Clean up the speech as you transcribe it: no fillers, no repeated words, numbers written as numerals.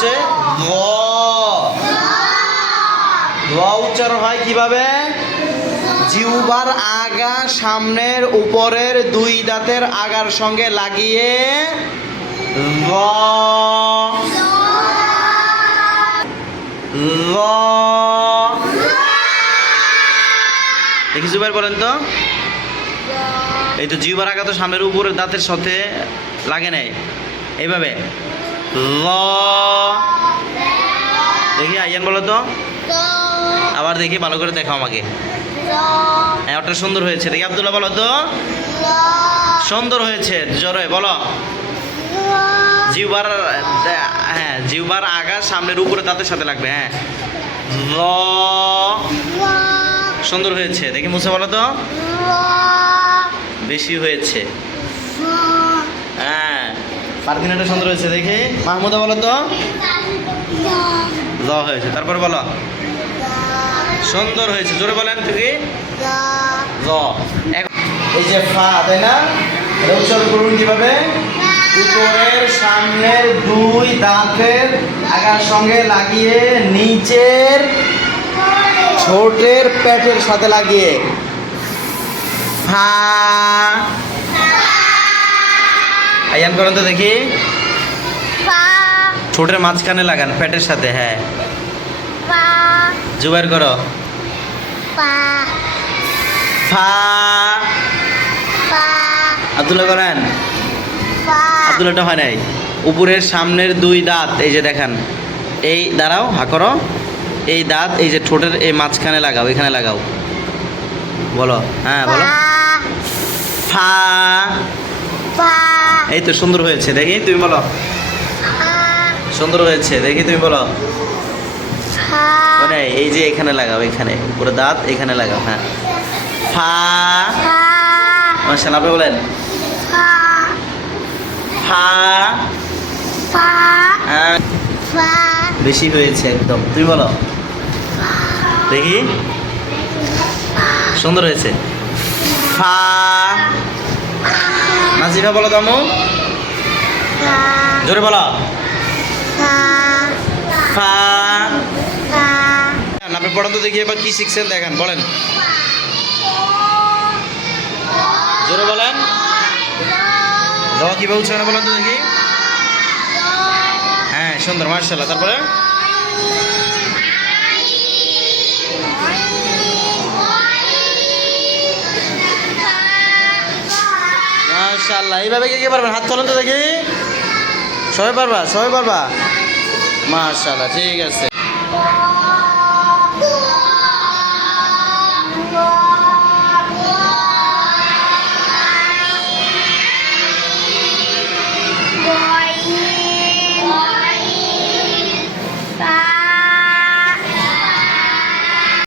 হচ্ছে ভ। ভ উচ্চারণ হয় কিভাবে? জিহ্বার আগা সামনের উপরের দুই দাঁতের আগার সঙ্গে লাগিয়ে ল ল। দেখি জুবাইর বলেন তো। এই তো জিহ্বার আগা তো সামনের উপরের দাঁতের সাথে লাগে নাই, এইভাবে ল। দেখি আইয়ান বলো তো, আবার দেখি ভালো করে দেখাও আমাকে। হ্যাঁ ওটা সুন্দর হয়েছে। দেখি আব্দুল্লাহ বলো তো। সুন্দর হয়েছে, জোরে বলো। জিহ্বার, হ্যাঁ জিহ্বার আগা সামনের উপরে দাঁতের সাথে লাগবে। হ্যাঁ ল, সুন্দর হয়েছে। দেখি মুছে বলো তো। বেশি হয়েছে। হ্যাঁ পারভিনাটা সুন্দর হয়েছে। দেখি মাহমুদা বলো তো। ল হয়েছে, তারপর বলো। সুন্দর হয়েছে, জোরে বলেন দেখি। ল। এই যে ফা, তাই না? এটা উচ্চারণ করুন কিভাবে? উপরের সামনের দুই দাঁতের আগার সঙ্গে লাগিয়ে নিচের ঠোঁটের পেটের সাথে লাগিয়ে ফা। আয়ান করেন তো দেখি। ঠোঁটের মাঝখানে লাগান পেটের সাথে। হ্যাঁ জুবাইর করো। ফা। আব্দুল্লাহ করেন। আব্দুল্লাহটা হয় নাই। উপরের সামনের দুই দাঁত এই যে দেখান, এই দাঁড়াও, হা করো। এই দাঁত এই যে ঠোঁটের এই মাঝখানে লাগাও, এখানে লাগাও। বলো, হ্যাঁ বলো। ফা। এই তো সুন্দর হয়েছে। দেখি তুমি বলো। সুন্দর হয়েছে। দেখি তুমি বলো। মানে এই যে এখানে লাগাও, এখানে উপরে দাঁত এখানে লাগাও। হ্যাঁ ফা। মাশাআল্লাহ, আপনি বলেন। ফা। বেশি হয়েছে একদম। তুমি বলো দেখি। সুন্দর হয়েছে। ফা। নাজিফা বলো তামু। জোরে বলো। ফা। আপনি পড়ান তো দেখি এবার কি শিখছেন দেখান, বলেন। জোরে বলেন। ল কিভাবে উচ্চারণ বলেন তো দেখি। হ্যাঁ সুন্দর, মাশাআল্লাহ। তারপরে মাশাআল্লাহ। এইভাবে কে কে পারবেন? হাত তোলেন তো দেখি। সবাই পারবা? সবাই পারবা? মাশাআল্লাহ, ঠিক আছে।